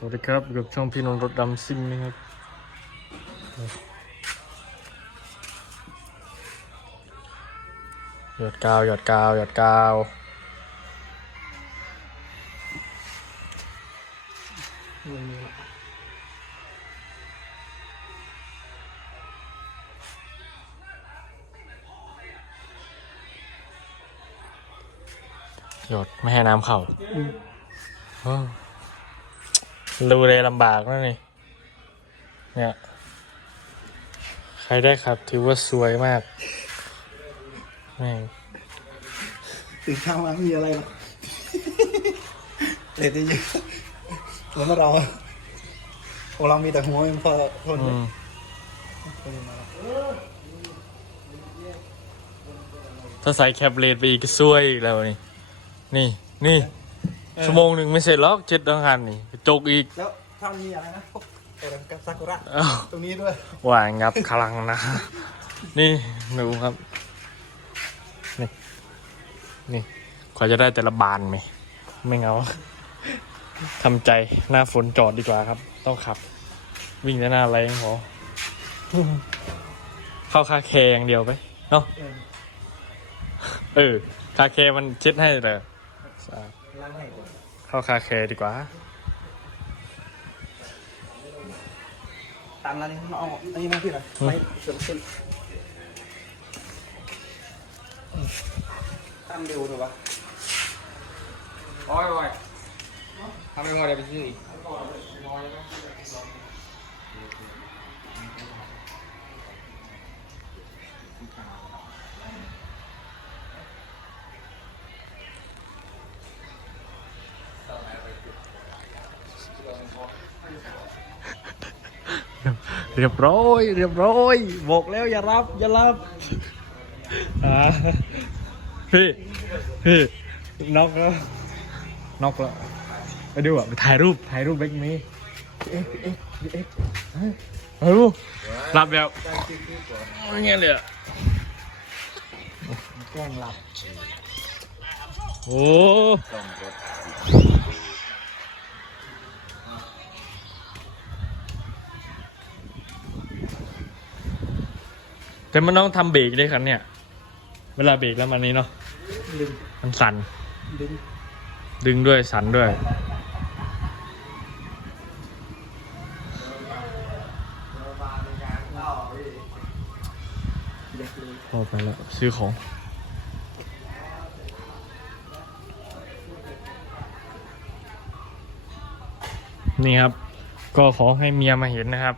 สวัสดีครับอยู่กับช่องพี่นนท์รถดำซิ่งนะครับ หยดกาว หยดกาว หยดกาว หยดไม่ให้น้ำเข่าเออ ดูเลยลำบากนะนี่ เนี่ย ใครได้ครับ ถือว่าสวยมากแม่งตื่นเช้ามาไม่มีอะไรหรอกเด็ดจริงๆเหมือนเราของเรามีแต่หัวมันพอทนอืมถ้าใส่แคปเลตไปอีกก็ซวยอีกแล้วนี่ นี่ นี่ ชั่วโมงหนึ่งไม่เสร็จหรอกเจ็ดต้องคันนี่กระจกอีกแล้วถ้ามีอะไรนะพวกเออกับซากุระอ้าวตรงนี้ด้วยหวานงับคลังนะ นี่ดูครับ นี่ นี่กว่าจะได้แต่ละบานไหม ไม่เอาทำใจหน้าฝนจอดดีกว่าครับ ต้องขับ วิ่งแต่หน้าแรงพอเข้าคาแคร์อย่างเดียวไป เนาะเออเออคาแคร์มันเช็ดให้เลยล้างให้ก่อน เข้าคาแคร์ดีกว่า ตันแล้วนี่เอาอันนี้มาพี่หน่อยไม่เสริมขึ้นตั้งเร็วเลยวะโอ้ยโอ้ยทำไมพอได้ไปซื้ออีก เรียบร้อย เรียบร้อยบอกแล้วอย่ารับ อย่ารับอ่าพี่พี่น็อกแล้วน็อกแล้วไปดูอะไปถ่ายรูปถ่ายรูปแบ็กมีเอ็กเอ็กเอ็กเฮ้ยรับแบบไม่เงี้ยเลยอะแกล้งหลับโอ้ แต่มันต้องทำเบรกด้วยครับเนี่ย เวลาเบรกแล้วมันนี้เนาะดึงมันสั่นดึงดึงด้วยสั่นด้วยเด็กเลยพอไปแล้วซื้อของนี่ครับ ก็ขอให้เมียมาเห็นนะครับ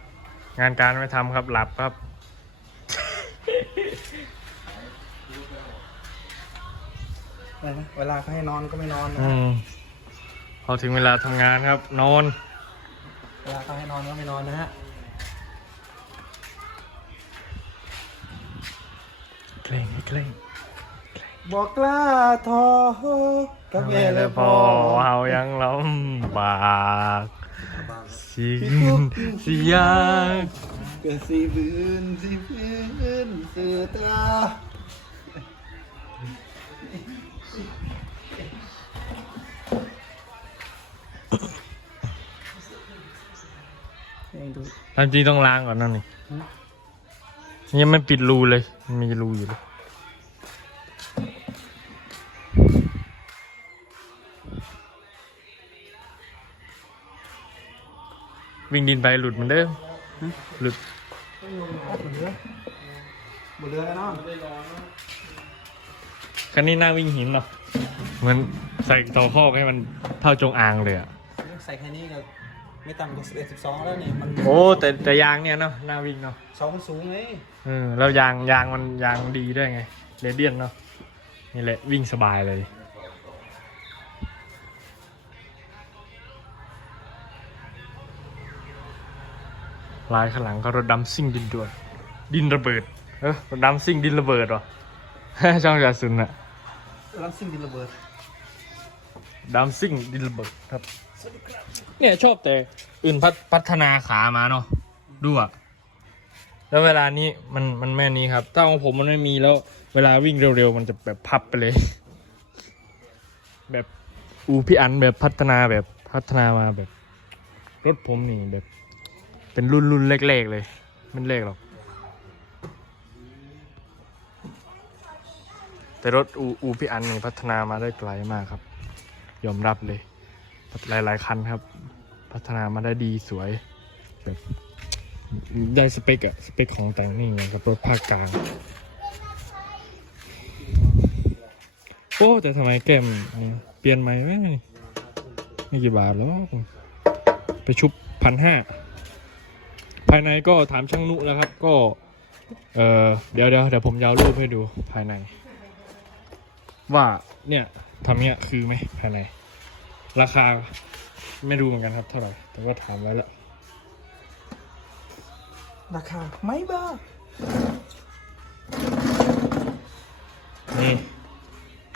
งานการไม่ทำครับหลับครับ อะไรนะเวลาเขาให้นอนก็ไม่นอนนะอืมพอถึงเวลาทำงานครับ นอน เวลาเขาให้นอนก็ไม่นอนนะฮะเกรงเกรงบอกกล้าทอกับแม่และพพ่ออเอายังลำบากสิ่งสิยาก เกิดสีพื้นสีพื้นสื่อตา ดูตามจริงต้องล้างก่อนนั่นนี่ยังไม่ปิดรูเลยมันมีรูอยู่เลยวิ่งดินไปหลุดเหมือนเดิมหลุดบนเรือบนเรือแล้วเนาะคันนี้หน้าวิ่งหินเนาะเหมือนใส่ต่อข้อกให้มันเท่าจงอางเลยอะใส่แค่นี้ก็ ไม่ต่ำกว่าสิบเอ็ดสิบสองแล้วนี่มันโอ้แต่แต่ยางเนี่ยเนาะหน้าวิ่งเนาะสองมันสูงไงเออแล้วยางยางมันยางดีด้วยไงเรเดียนเนาะนี่แหละวิ่งสบายเลย ลายข้างหลังก็รถดำซิ่งดินด่วนดินระเบิดเออรถดำซิ่งดินระเบิดวะ ช่องจ่าสุนอะรังซิ่งดินระเบิดดำซิ่งดินระเบิดครับ เนี่ยชอบแต่อื่นพัฒพัฒนาขามาเนาะดูอะแล้วเวลานี้มันมันแม่นี้ครับ ถ้าของผมมันไม่มีแล้ว เวลาวิ่งเร็วๆ มันจะแบบพับไปเลย แบบอูพี่อันแบบพัฒนาแบบพัฒนามาแบบ รถผมนี่แบบ เป็นรุ่นรุ่นเล็กๆเลยไมันเล็กหรอกแต่รถอูอูพี่อันนี่พัฒนามาได้ไกลมากครับ ยอมรับเลย หลาย ๆ คันครับ พัฒนามาได้ดีสวยแบบได้สเปคอะสเปคของแต่งนี่ไงกับรถภาคกลาง โอ้แต่ทำไมแก้มเปลี่ยนใหม่ไหมไม่กี่บาทหรอกไปชุบพันห้าภายในก็ถามช่างนุแล้วครับ ก็เออเดี๋ยวเดี๋ยวเดี๋ยวผมจะเอารูปให้ดูภายใน ว่าเนี่ยทำเนี้ยคือไหมภายใน ราคาไม่รู้เหมือนกันครับเท่าไหร่ แต่ว่าถามไว้แล้ว ราคาไม่บ้า นี่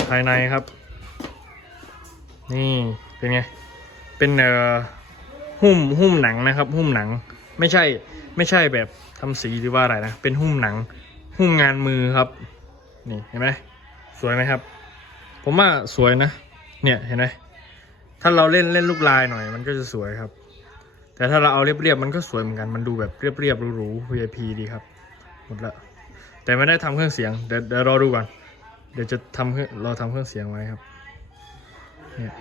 ภายในครับ นี่เป็นไง เป็นเอ่อหุ้มหุ้มหนังนะครับ หุ้มหนัง ไม่ใช่ ไม่ใช่แบบทำสีหรือว่าอะไรนะ เป็นหุ้มหนัง หุ้มงานมือครับ นี่เห็นไหมสวยไหมครับ ผมว่าสวยนะ เนี่ยเห็นไหม ถ้าเราเล่นเล่นลูกลายหน่อยมันก็จะสวยครับ แต่ถ้าเราเอาเรียบๆมันก็สวยเหมือนกันมันดูแบบเรียบๆหรูๆ VIP ดีครับ หมดละ แต่ไม่ได้ทำเครื่องเสียงเดี๋ยวเดี๋ยวรอดูก่อนเดี๋ยวจะทำเครื่องเราทำเครื่องเสียงไว้ครับเนี่ย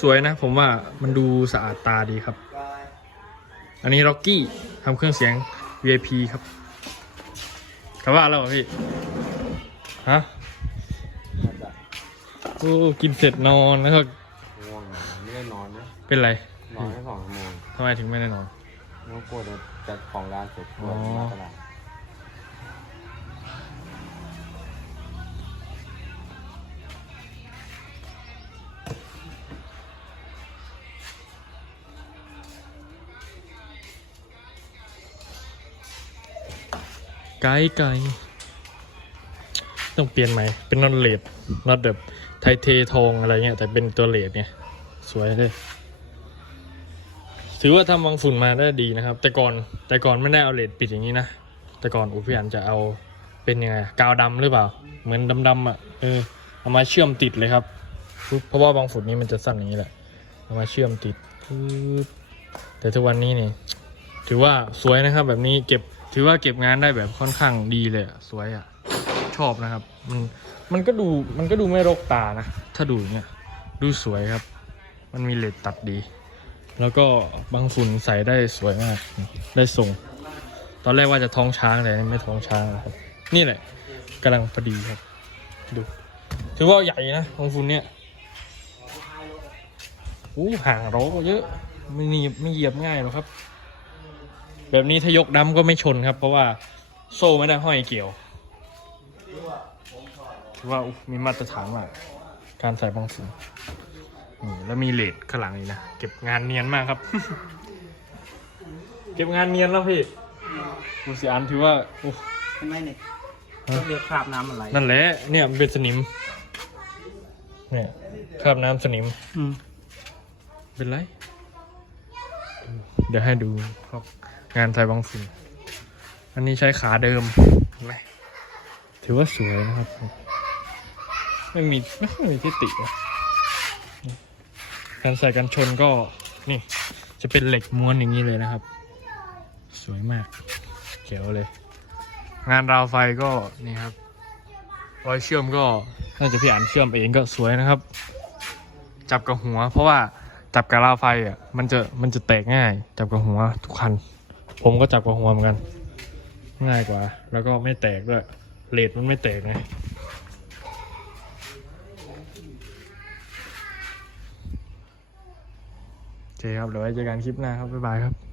สวยนะ ผมว่ามันดูสะอาดตาดีครับ อันนี้ร็อกกี้ทำเครื่องเสียง VIP ครับกลับบ้านแล้วพี่ ฮะ โอ้ กินเสร็จนอนแล้วก็ ง่วงไม่ได้นอนนะ เป็นไรนอนแค่สองชั่วโมงทำไมถึงไม่ได้นอนน้องกลัวจะจัดของร้านเสร็จกลัวอ๋อจะมาตลาดไกลไกลต้องเปลี่ยนใหม่ เป็นน็อตเลดน็อตแบบไทเททองอะไรเงี้ยแต่เป็นตัวเลดเนี่ย สวยเลย ถือว่าทำวังฝุ่นมาได้ดีนะครับ แต่ก่อนแต่ก่อนไม่ได้เอาเลดปิดอย่างนี้นะ แต่ก่อนอุพี่อันจะเอาเป็นยังไงกาวดำหรือเปล่า เหมือนดำๆอะเออเอามาเชื่อมติดเลยครับปุ๊บเพราะว่าบางฝุ่นนี้มันจะสั้นอย่างนี้แหละเอามาเชื่อมติดปุ๊บแต่ทุกวันนี้นี่ถือว่าสวยนะครับ แบบนี้เก็บถือว่าเก็บงานได้แบบค่อนข้างดีเลยสวยอะชอบนะครับ มันมันก็ดูมันก็ดูไม่รกตานะ ถ้าดูอย่างเงี้ยดูสวยครับ มันมีเลดตัดดี แล้วก็บางฝุ่นใส่ได้สวยมาก ได้ทรง ตอนแรกว่าจะท้องช้างแต่ไม่ท้องช้างนะครับ นี่แหละกำลังพอดีครับ ดู ถือว่าใหญ่นะบางฝุ่นเนี่ยอู้ห่างล้อเยอะไม่หนีบไม่เหยียบง่ายหรอกครับ แบบนี้ถ้ายกดำก็ไม่ชนครับ เพราะว่าโซ่ไม่ได้ห้อยเกี่ยวถือว่ามีมาตรฐานมากการใส่บางฝุ่น นี่แล้วมีเลดข้างหลังนี่นะ เก็บงานเนียนมากครับ เก็บงานเนียนแล้วพี่ดูสิอันถือว่าโอ้ทำไมเนี่ยต้องเรียกคราบน้ำอะไร นั่นแหละ เนี่ยมันเป็นสนิม เนี่ยคราบน้ำสนิม อืม เป็นไร เดี๋ยวให้ดูครับงานไทยบางฝุ่นอันนี้ใช้ขาเดิมเห็นไหมถือว่าสวยนะครับ ไม่มีไม่ค่อยมีที่ติอะ การใส่กันชนก็นี่จะเป็นเหล็กม้วนอย่างนี้เลยนะครับ สวยมากเขียวเลย งานราวไฟก็นี่ครับรอยเชื่อมก็น่าจะพี่อ่านเชื่อมเองก็สวยนะครับ จับกับหัว เพราะว่าจับกับราวไฟอะมันจะมันจะแตกง่าย จับกับหัวทุกคัน ผมก็จับกับหัวเหมือนกัน ง่ายกว่า แล้วก็ไม่แตกด้วยเลดมันไม่แตกไงโอ เคครับเดี๋ยวไว้เจอกันคลิปหน้าครับบ๊ายบายครับ